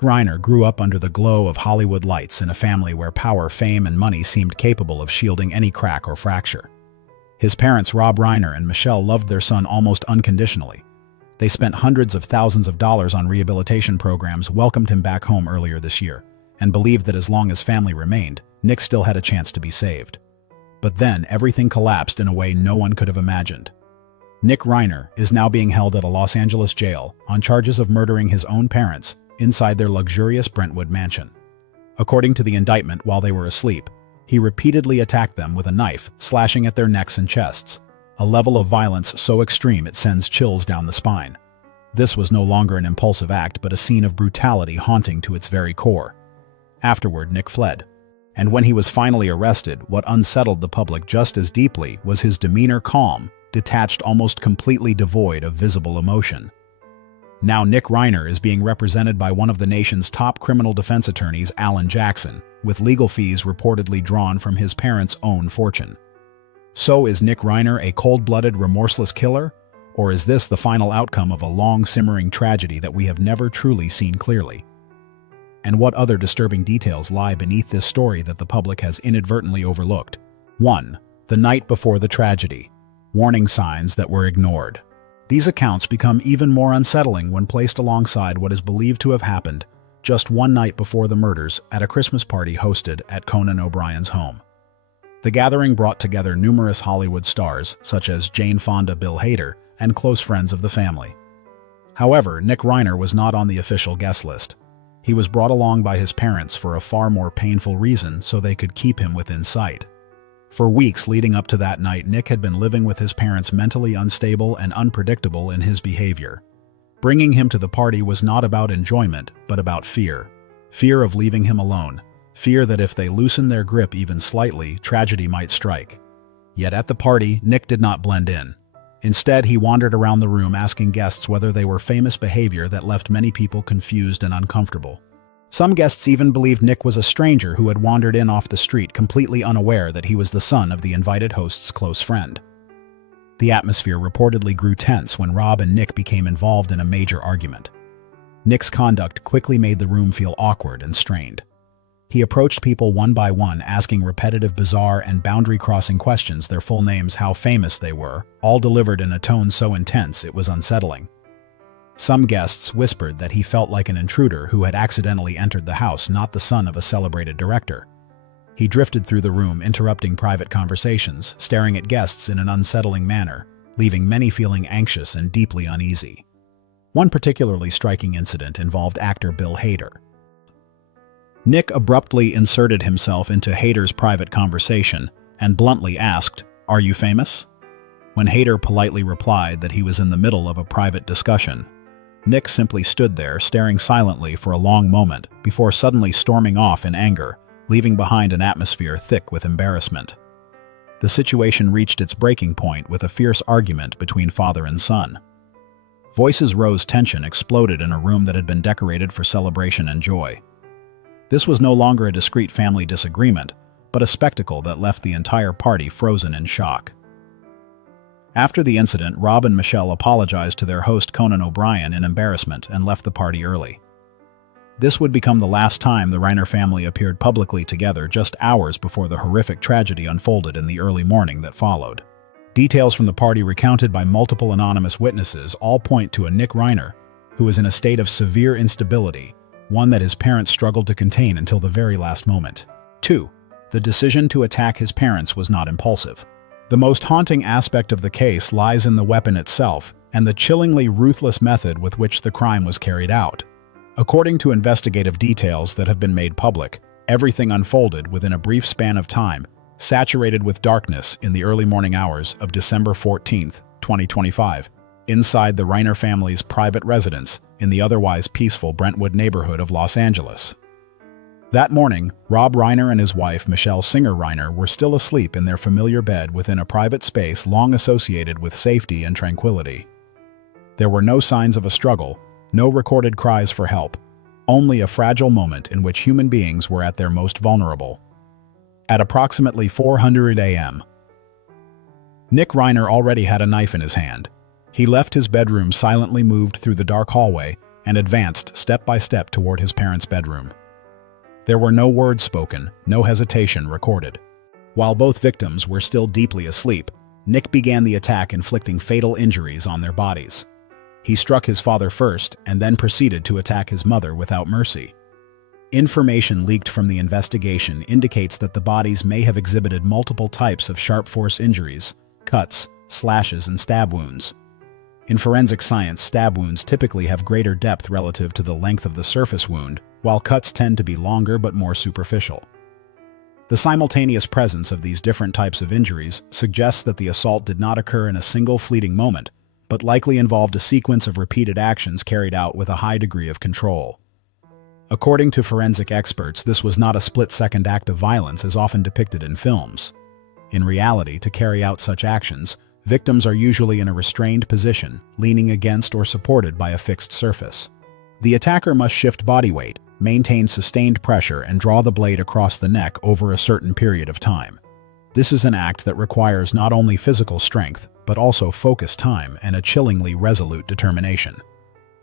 Reiner grew up under the glow of Hollywood lights in a family where power, fame, and money seemed capable of shielding any crack or fracture. His parents, Rob Reiner and Michelle, loved their son almost unconditionally. They spent hundreds of thousands of dollars on rehabilitation programs, welcomed him back home earlier this year, and believed that as long as family remained, Nick still had a chance to be saved. But then, everything collapsed in a way no one could have imagined. Nick Reiner is now being held at a Los Angeles jail on charges of murdering his own parents inside their luxurious Brentwood mansion. According to the indictment, while they were asleep, he repeatedly attacked them with a knife, slashing at their necks and chests, a level of violence so extreme it sends chills down the spine. This was no longer an impulsive act, but a scene of brutality haunting to its very core. Afterward, Nick fled. And when he was finally arrested, what unsettled the public just as deeply was his demeanor: calm, detached, almost completely devoid of visible emotion. Now Nick Reiner is being represented by one of the nation's top criminal defense attorneys, Alan Jackson, with legal fees reportedly drawn from his parents' own fortune. So is Nick Reiner a cold-blooded, remorseless killer? Or is this the final outcome of a long, simmering tragedy that we have never truly seen clearly? And what other disturbing details lie beneath this story that the public has inadvertently overlooked? 1. The night before the tragedy. Warning signs that were ignored. These accounts become even more unsettling when placed alongside what is believed to have happened just one night before the murders at a Christmas party hosted at Conan O'Brien's home. The gathering brought together numerous Hollywood stars, such as Jane Fonda, Bill Hader, and close friends of the family. However, Nick Reiner was not on the official guest list. He was brought along by his parents for a far more painful reason, so they could keep him within sight. For weeks leading up to that night, Nick had been living with his parents, mentally unstable and unpredictable in his behavior. Bringing him to the party was not about enjoyment, but about fear. Fear of leaving him alone. Fear that if they loosened their grip even slightly, tragedy might strike. Yet at the party, Nick did not blend in. Instead, he wandered around the room asking guests whether they were famous, behavior that left many people confused and uncomfortable. Some guests even believed Nick was a stranger who had wandered in off the street, completely unaware that he was the son of the invited host's close friend. The atmosphere reportedly grew tense when Rob and Nick became involved in a major argument. Nick's conduct quickly made the room feel awkward and strained. He approached people one by one, asking repetitive, bizarre, and boundary-crossing questions, their full names, how famous they were, all delivered in a tone so intense it was unsettling. Some guests whispered that he felt like an intruder who had accidentally entered the house, not the son of a celebrated director. He drifted through the room, interrupting private conversations, staring at guests in an unsettling manner, leaving many feeling anxious and deeply uneasy. One particularly striking incident involved actor Bill Hader. Nick abruptly inserted himself into Hader's private conversation and bluntly asked, "Are you famous?" When Hader politely replied that he was in the middle of a private discussion, Nick simply stood there, staring silently for a long moment before suddenly storming off in anger, leaving behind an atmosphere thick with embarrassment. The situation reached its breaking point with a fierce argument between father and son. Voices rose, tension exploded in a room that had been decorated for celebration and joy. This was no longer a discreet family disagreement, but a spectacle that left the entire party frozen in shock. After the incident, Rob and Michelle apologized to their host Conan O'Brien in embarrassment and left the party early. This would become the last time the Reiner family appeared publicly together, just hours before the horrific tragedy unfolded in the early morning that followed. Details from the party recounted by multiple anonymous witnesses all point to a Nick Reiner who was in a state of severe instability, one that his parents struggled to contain until the very last moment. 2. The decision to attack his parents was not impulsive. The most haunting aspect of the case lies in the weapon itself and the chillingly ruthless method with which the crime was carried out. According to investigative details that have been made public, everything unfolded within a brief span of time, saturated with darkness in the early morning hours of December 14, 2025, inside the Reiner family's private residence in the otherwise peaceful Brentwood neighborhood of Los Angeles. That morning, Rob Reiner and his wife, Michelle Singer Reiner, were still asleep in their familiar bed within a private space long associated with safety and tranquility. There were no signs of a struggle, no recorded cries for help, only a fragile moment in which human beings were at their most vulnerable. At approximately 4:00 a.m., Nick Reiner already had a knife in his hand. He left his bedroom, silently moved through the dark hallway, and advanced step by step toward his parents' bedroom. There were no words spoken, no hesitation recorded. While both victims were still deeply asleep, Nick began the attack, inflicting fatal injuries on their bodies. He struck his father first and then proceeded to attack his mother without mercy. Information leaked from the investigation indicates that the bodies may have exhibited multiple types of sharp force injuries, cuts, slashes, and stab wounds. In forensic science, stab wounds typically have greater depth relative to the length of the surface wound, while cuts tend to be longer but more superficial. The simultaneous presence of these different types of injuries suggests that the assault did not occur in a single fleeting moment, but likely involved a sequence of repeated actions carried out with a high degree of control. According to forensic experts, this was not a split-second act of violence as often depicted in films. In reality, to carry out such actions, victims are usually in a restrained position, leaning against or supported by a fixed surface. The attacker must shift body weight, maintain sustained pressure, and draw the blade across the neck over a certain period of time. This is an act that requires not only physical strength, but also focused time and a chillingly resolute determination.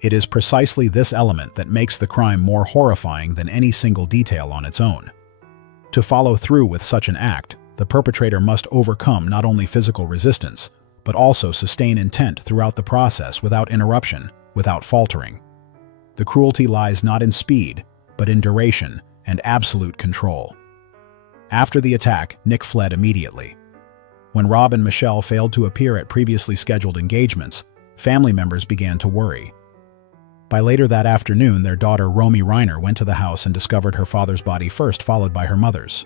It is precisely this element that makes the crime more horrifying than any single detail on its own. To follow through with such an act, the perpetrator must overcome not only physical resistance, but also sustain intent throughout the process without interruption, without faltering. The cruelty lies not in speed, but in duration and absolute control. After the attack, Nick fled immediately. When Rob and Michelle failed to appear at previously scheduled engagements, family members began to worry. By later that afternoon, their daughter Rob Reiner went to the house and discovered her father's body first, followed by her mother's.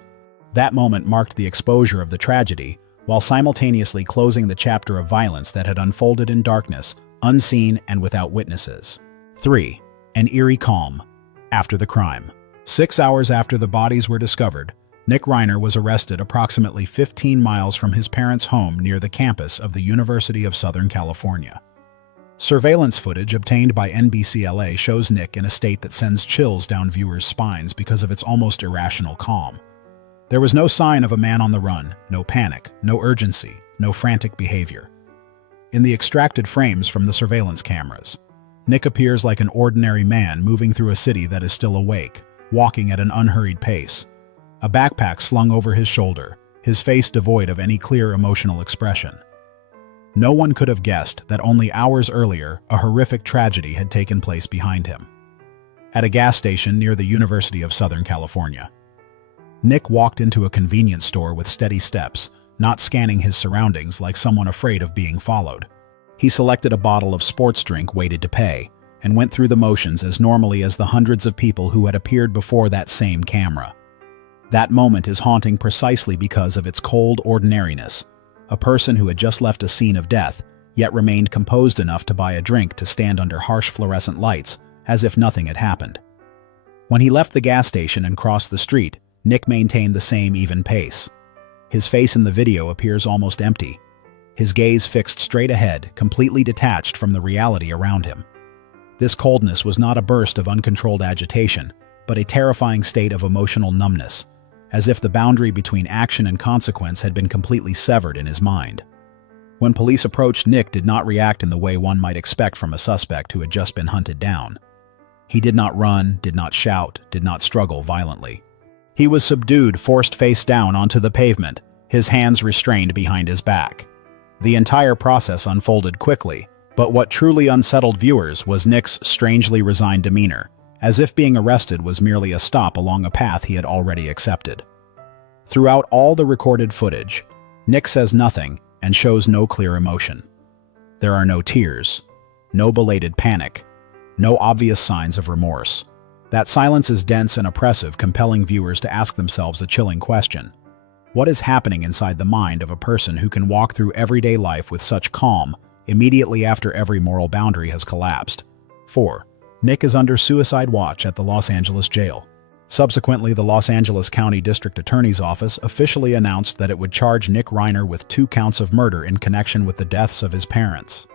That moment marked the exposure of the tragedy, while simultaneously closing the chapter of violence that had unfolded in darkness, unseen and without witnesses. 3. An eerie calm. After the crime. 6 hours after the bodies were discovered, Nick Reiner was arrested approximately 15 miles from his parents' home near the campus of the University of Southern California. Surveillance footage obtained by NBCLA shows Nick in a state that sends chills down viewers' spines because of its almost irrational calm. There was no sign of a man on the run, no panic, no urgency, no frantic behavior. In the extracted frames from the surveillance cameras, Nick appears like an ordinary man moving through a city that is still awake, walking at an unhurried pace. A backpack slung over his shoulder, his face devoid of any clear emotional expression. No one could have guessed that only hours earlier, a horrific tragedy had taken place behind him. At a gas station near the University of Southern California, Nick walked into a convenience store with steady steps, not scanning his surroundings like someone afraid of being followed. He selected a bottle of sports drink, waited to pay, and went through the motions as normally as the hundreds of people who had appeared before that same camera. That moment is haunting precisely because of its cold ordinariness. A person who had just left a scene of death, yet remained composed enough to buy a drink to stand under harsh fluorescent lights, as if nothing had happened. When he left the gas station and crossed the street, Nick maintained the same even pace. His face in the video appears almost empty, his gaze fixed straight ahead, completely detached from the reality around him. This coldness was not a burst of uncontrolled agitation, but a terrifying state of emotional numbness, as if the boundary between action and consequence had been completely severed in his mind. When police approached, Nick did not react in the way one might expect from a suspect who had just been hunted down. He did not run, did not shout, did not struggle violently. He was subdued, forced face down onto the pavement, his hands restrained behind his back. The entire process unfolded quickly, but what truly unsettled viewers was Nick's strangely resigned demeanor, as if being arrested was merely a stop along a path he had already accepted. Throughout all the recorded footage, Nick says nothing and shows no clear emotion. There are no tears, no belated panic, no obvious signs of remorse. That silence is dense and oppressive, compelling viewers to ask themselves a chilling question. What is happening inside the mind of a person who can walk through everyday life with such calm immediately after every moral boundary has collapsed? 4. Nick is under suicide watch at the Los Angeles jail. Subsequently, the Los Angeles County District Attorney's Office officially announced that it would charge Nick Reiner with 2 counts of murder in connection with the deaths of his parents.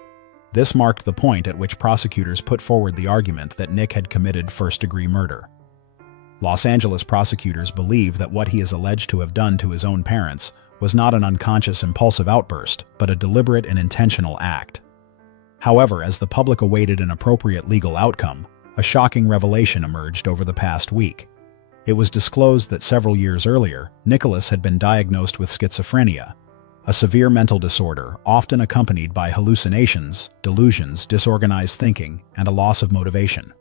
This marked the point at which prosecutors put forward the argument that Nick had committed first-degree murder. Los Angeles prosecutors believe that what he is alleged to have done to his own parents was not an unconscious impulsive outburst, but a deliberate and intentional act. However, as the public awaited an appropriate legal outcome, A shocking revelation emerged over the past week. It was disclosed that several years earlier, Nicholas had been diagnosed with schizophrenia, a severe mental disorder often accompanied by hallucinations, delusions, disorganized thinking, and a loss of motivation.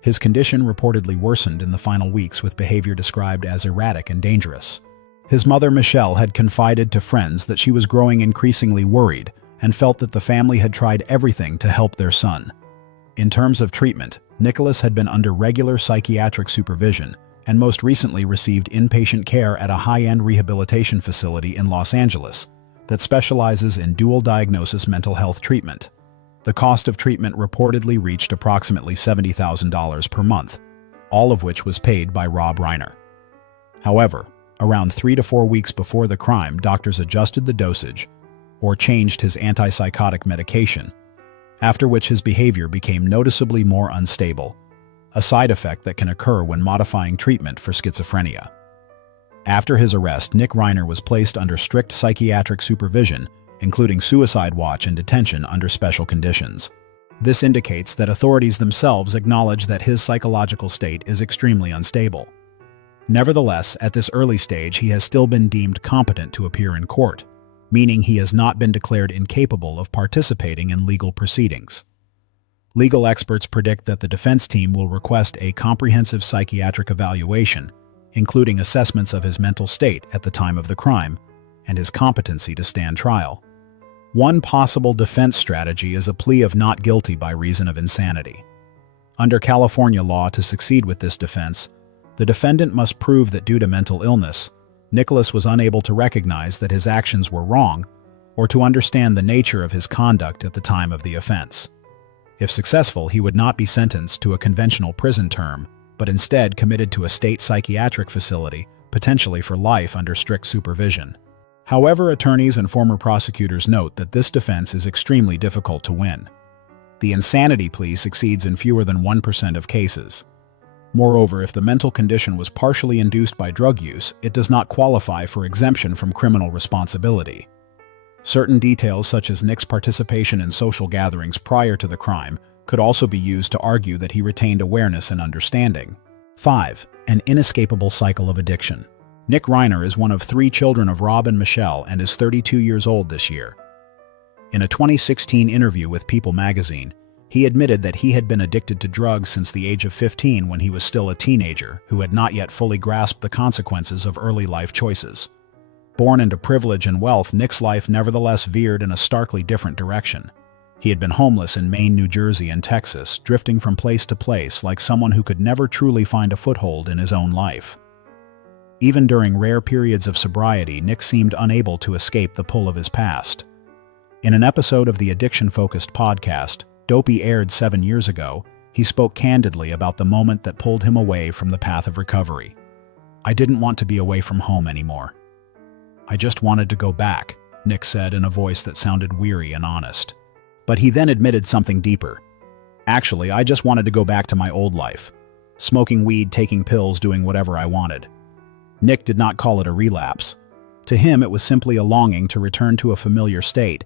His condition reportedly worsened in the final weeks with behavior described as erratic and dangerous. His mother, Michelle, had confided to friends that she was growing increasingly worried and felt that the family had tried everything to help their son. In terms of treatment, Nicholas had been under regular psychiatric supervision and most recently received inpatient care at a high-end rehabilitation facility in Los Angeles that specializes in dual diagnosis mental health treatment. The cost of treatment reportedly reached approximately $70,000 per month, all of which was paid by Rob Reiner. However, around 3 to 4 weeks before the crime, doctors adjusted the dosage or changed his antipsychotic medication, after which his behavior became noticeably more unstable, a side effect that can occur when modifying treatment for schizophrenia. After his arrest, Nick Reiner was placed under strict psychiatric supervision, including suicide watch and detention under special conditions. This indicates that authorities themselves acknowledge that his psychological state is extremely unstable. Nevertheless, at this early stage, he has still been deemed competent to appear in court, meaning he has not been declared incapable of participating in legal proceedings. Legal experts predict that the defense team will request a comprehensive psychiatric evaluation, including assessments of his mental state at the time of the crime and his competency to stand trial. One possible defense strategy is a plea of not guilty by reason of insanity. Under California law, to succeed with this defense, the defendant must prove that due to mental illness, Nicholas was unable to recognize that his actions were wrong or to understand the nature of his conduct at the time of the offense. If successful, he would not be sentenced to a conventional prison term, but instead committed to a state psychiatric facility, potentially for life under strict supervision. However, attorneys and former prosecutors note that this defense is extremely difficult to win. The insanity plea succeeds in fewer than 1% of cases. Moreover, if the mental condition was partially induced by drug use, it does not qualify for exemption from criminal responsibility. Certain details, such as Nick's participation in social gatherings prior to the crime, could also be used to argue that he retained awareness and understanding. 5. An inescapable cycle of addiction. Nick Reiner is one of 3 children of Rob and Michelle and is 32 years old this year. In a 2016 interview with People magazine, he admitted that he had been addicted to drugs since the age of 15 when he was still a teenager who had not yet fully grasped the consequences of early life choices. Born into privilege and wealth, Nick's life nevertheless veered in a starkly different direction. He had been homeless in Maine, New Jersey, and Texas, drifting from place to place like someone who could never truly find a foothold in his own life. Even during rare periods of sobriety, Nick seemed unable to escape the pull of his past. In an episode of the addiction-focused podcast, Dopey, aired 7 years ago, he spoke candidly about the moment that pulled him away from the path of recovery. "I didn't want to be away from home anymore. I just wanted to go back," Nick said in a voice that sounded weary and honest. But he then admitted something deeper. "Actually, I just wanted to go back to my old life. Smoking weed, taking pills, doing whatever I wanted." Nick did not call it a relapse. To him, it was simply a longing to return to a familiar state,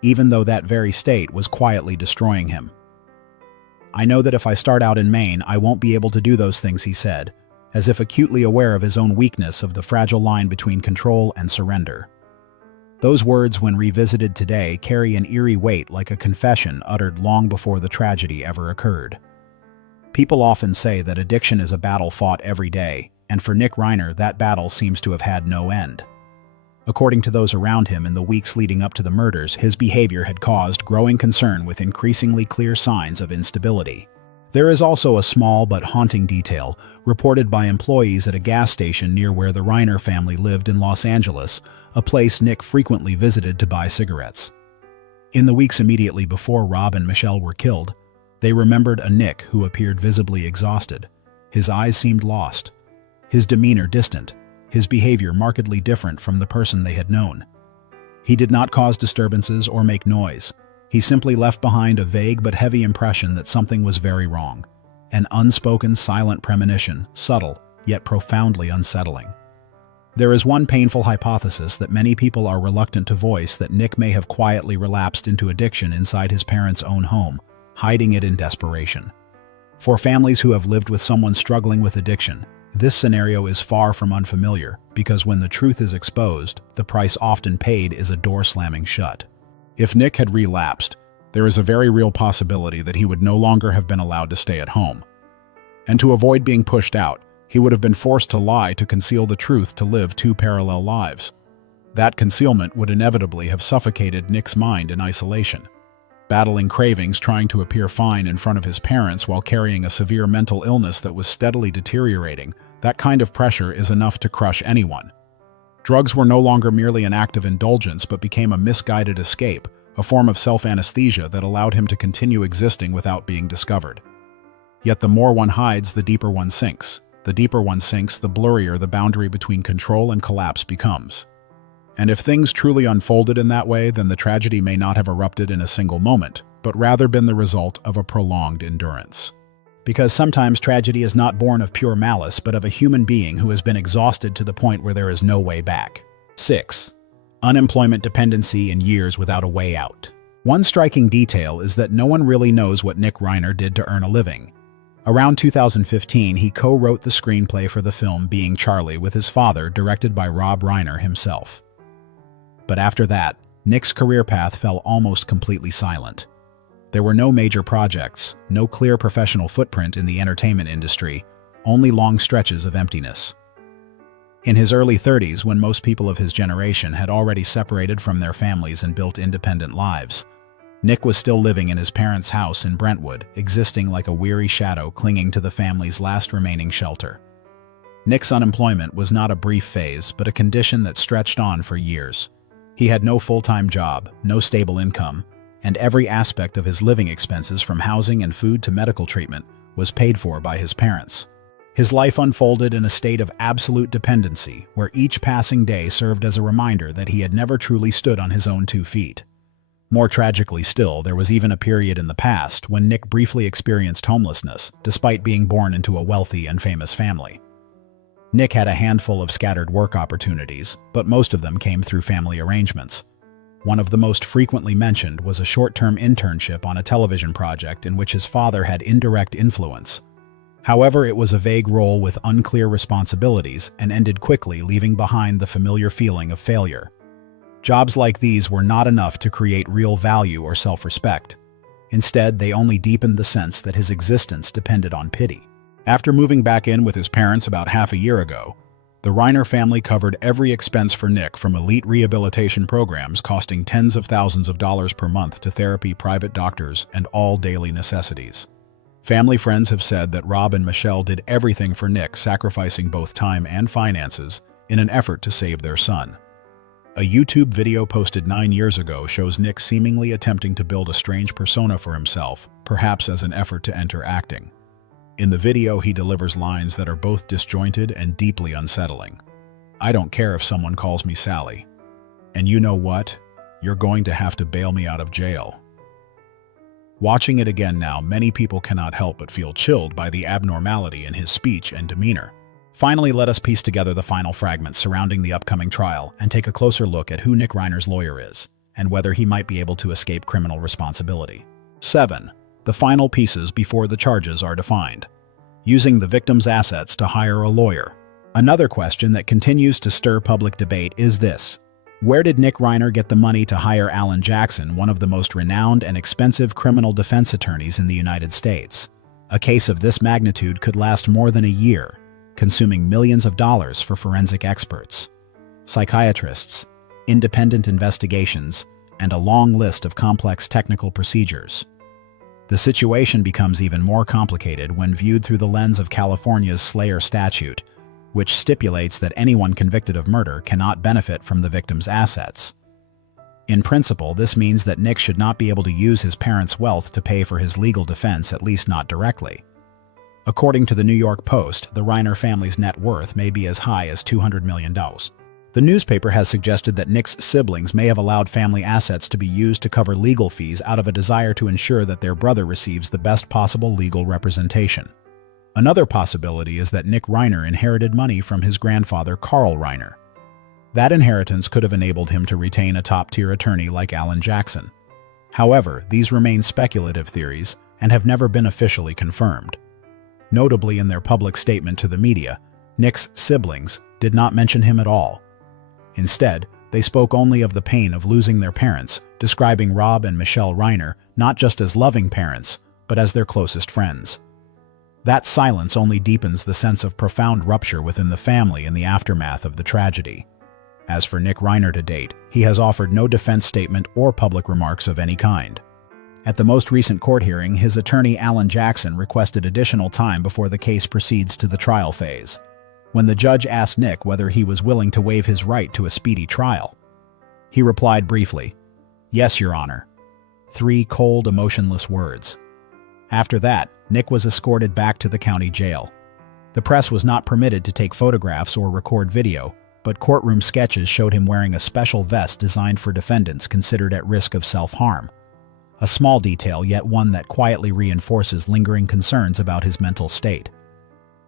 even though that very state was quietly destroying him. "I know that if I start out in Maine, I won't be able to do those things," he said, as if acutely aware of his own weakness of the fragile line between control and surrender. Those words, when revisited today, carry an eerie weight like a confession uttered long before the tragedy ever occurred. People often say that addiction is a battle fought every day, and for Nick Reiner, that battle seems to have had no end. According to those around him in the weeks leading up to the murders, his behavior had caused growing concern with increasingly clear signs of instability. There is also a small but haunting detail reported by employees at a gas station near where the Reiner family lived in Los Angeles, a place Nick frequently visited to buy cigarettes. In the weeks immediately before Rob and Michelle were killed, they remembered a Nick who appeared visibly exhausted. His eyes seemed lost, his demeanor distant, his behavior markedly different from the person they had known. He did not cause disturbances or make noise. He simply left behind a vague but heavy impression that something was very wrong. An unspoken, silent premonition, subtle, yet profoundly unsettling. There is one painful hypothesis that many people are reluctant to voice, that Nick may have quietly relapsed into addiction inside his parents' own home, hiding it in desperation. For families who have lived with someone struggling with addiction, this scenario is far from unfamiliar because when the truth is exposed, the price often paid is a door slamming shut. If Nick had relapsed, there is a very real possibility that he would no longer have been allowed to stay at home. And to avoid being pushed out, he would have been forced to lie to conceal the truth to live two parallel lives. That concealment would inevitably have suffocated Nick's mind in isolation. Battling cravings, trying to appear fine in front of his parents while carrying a severe mental illness that was steadily deteriorating, that kind of pressure is enough to crush anyone. Drugs were no longer merely an act of indulgence but became a misguided escape, a form of self-anesthesia that allowed him to continue existing without being discovered. Yet the more one hides, the deeper one sinks. The deeper one sinks, the blurrier the boundary between control and collapse becomes. And if things truly unfolded in that way, then the tragedy may not have erupted in a single moment, but rather been the result of a prolonged endurance. Because sometimes tragedy is not born of pure malice, but of a human being who has been exhausted to the point where there is no way back. 6. Unemployment dependency and years without a way out. One striking detail is that no one really knows what Nick Reiner did to earn a living. Around 2015, he co-wrote the screenplay for the film Being Charlie with his father, directed by Rob Reiner himself. But after that, Nick's career path fell almost completely silent. There were no major projects, no clear professional footprint in the entertainment industry, only long stretches of emptiness. In his early 30s, when most people of his generation had already separated from their families and built independent lives, Nick was still living in his parents' house in Brentwood, existing like a weary shadow clinging to the family's last remaining shelter. Nick's unemployment was not a brief phase, but a condition that stretched on for years. He had no full-time job, no stable income, and every aspect of his living expenses, from housing and food to medical treatment, was paid for by his parents. His life unfolded in a state of absolute dependency, where each passing day served as a reminder that he had never truly stood on his own 2 feet. More tragically still, there was even a period in the past when Nick briefly experienced homelessness, despite being born into a wealthy and famous family. Nick had a handful of scattered work opportunities, but most of them came through family arrangements. One of the most frequently mentioned was a short-term internship on a television project in which his father had indirect influence. However, it was a vague role with unclear responsibilities and ended quickly, leaving behind the familiar feeling of failure. Jobs like these were not enough to create real value or self-respect. Instead, they only deepened the sense that his existence depended on pity. After moving back in with his parents about half a year ago, the Reiner family covered every expense for Nick, from elite rehabilitation programs costing tens of thousands of dollars per month to therapy, private doctors, and all daily necessities. Family friends have said that Rob and Michelle did everything for Nick, sacrificing both time and finances in an effort to save their son. A YouTube video posted 9 years ago shows Nick seemingly attempting to build a strange persona for himself, perhaps as an effort to enter acting. In the video, he delivers lines that are both disjointed and deeply unsettling. "I don't care if someone calls me Sally. And you know what? You're going to have to bail me out of jail." Watching it again now, many people cannot help but feel chilled by the abnormality in his speech and demeanor. Finally, let us piece together the final fragments surrounding the upcoming trial and take a closer look at who Nick Reiner's lawyer is and whether he might be able to escape criminal responsibility. 7. The final pieces before the charges are defined. Using the victim's assets to hire a lawyer. Another question that continues to stir public debate is this: where did Nick Reiner get the money to hire Alan Jackson, one of the most renowned and expensive criminal defense attorneys in the United States? A case of this magnitude could last more than a year, consuming millions of dollars for forensic experts, psychiatrists, independent investigations, and a long list of complex technical procedures. The situation becomes even more complicated when viewed through the lens of California's Slayer statute, which stipulates that anyone convicted of murder cannot benefit from the victim's assets. In principle, this means that Nick should not be able to use his parents' wealth to pay for his legal defense, at least not directly. According to the New York Post, the Reiner family's net worth may be as high as $200 million. The newspaper has suggested that Nick's siblings may have allowed family assets to be used to cover legal fees out of a desire to ensure that their brother receives the best possible legal representation. Another possibility is that Nick Reiner inherited money from his grandfather, Carl Reiner. That inheritance could have enabled him to retain a top-tier attorney like Alan Jackson. However, these remain speculative theories and have never been officially confirmed. Notably, in their public statement to the media, Nick's siblings did not mention him at all. Instead, they spoke only of the pain of losing their parents, describing Rob and Michelle Reiner not just as loving parents, but as their closest friends. That silence only deepens the sense of profound rupture within the family in the aftermath of the tragedy. As for Nick Reiner to date, he has offered no defense statement or public remarks of any kind. At the most recent court hearing, his attorney Alan Jackson requested additional time before the case proceeds to the trial phase. When the judge asked Nick whether he was willing to waive his right to a speedy trial, he replied briefly, "Yes, Your Honor." 3 cold, emotionless words. After that, Nick was escorted back to the county jail. The press was not permitted to take photographs or record video, but courtroom sketches showed him wearing a special vest designed for defendants considered at risk of self-harm. A small detail, yet one that quietly reinforces lingering concerns about his mental state.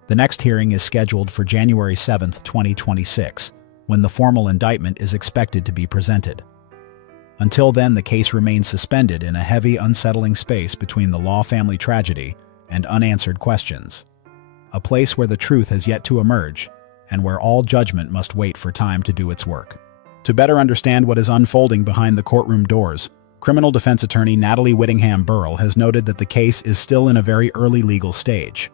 The next hearing is scheduled for January 7, 2026, when the formal indictment is expected to be presented. Until then, the case remains suspended in a heavy, unsettling space between the Law family tragedy and unanswered questions. A place where the truth has yet to emerge, and where all judgment must wait for time to do its work. To better understand what is unfolding behind the courtroom doors, criminal defense attorney Natalie Whittingham Burrell has noted that the case is still in a very early legal stage.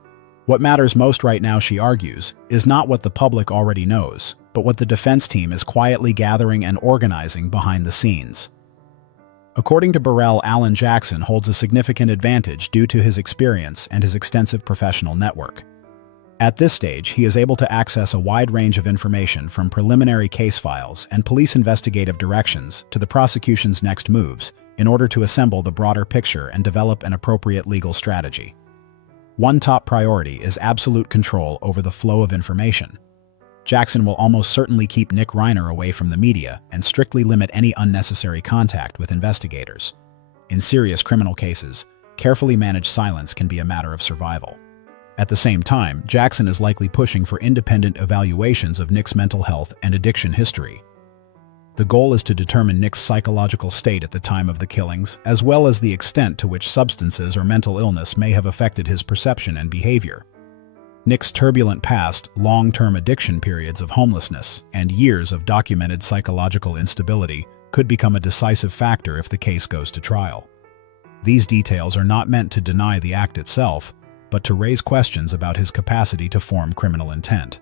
What matters most right now, she argues, is not what the public already knows, but what the defense team is quietly gathering and organizing behind the scenes. According to Burrell, Alan Jackson holds a significant advantage due to his experience and his extensive professional network. At this stage, he is able to access a wide range of information from preliminary case files and police investigative directions to the prosecution's next moves in order to assemble the broader picture and develop an appropriate legal strategy. One top priority is absolute control over the flow of information. Jackson will almost certainly keep Nick Reiner away from the media and strictly limit any unnecessary contact with investigators. In serious criminal cases, carefully managed silence can be a matter of survival. At the same time, Jackson is likely pushing for independent evaluations of Nick's mental health and addiction history. The goal is to determine Nick's psychological state at the time of the killings, as well as the extent to which substances or mental illness may have affected his perception and behavior. Nick's turbulent past, long-term addiction periods of homelessness, and years of documented psychological instability could become a decisive factor if the case goes to trial. These details are not meant to deny the act itself, but to raise questions about his capacity to form criminal intent.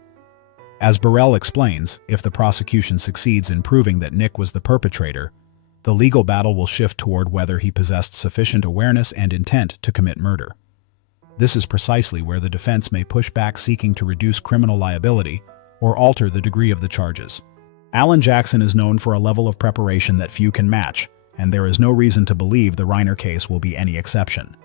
As Burrell explains, if the prosecution succeeds in proving that Nick was the perpetrator, the legal battle will shift toward whether he possessed sufficient awareness and intent to commit murder. This is precisely where the defense may push back, seeking to reduce criminal liability or alter the degree of the charges. Alan Jackson is known for a level of preparation that few can match, and there is no reason to believe the Reiner case will be any exception.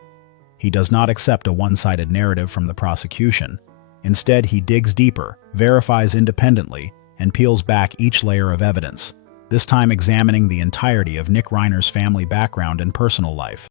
He does not accept a one-sided narrative from the prosecution. Instead, he digs deeper, verifies independently, and peels back each layer of evidence, this time examining the entirety of Nick Reiner's family background and personal life.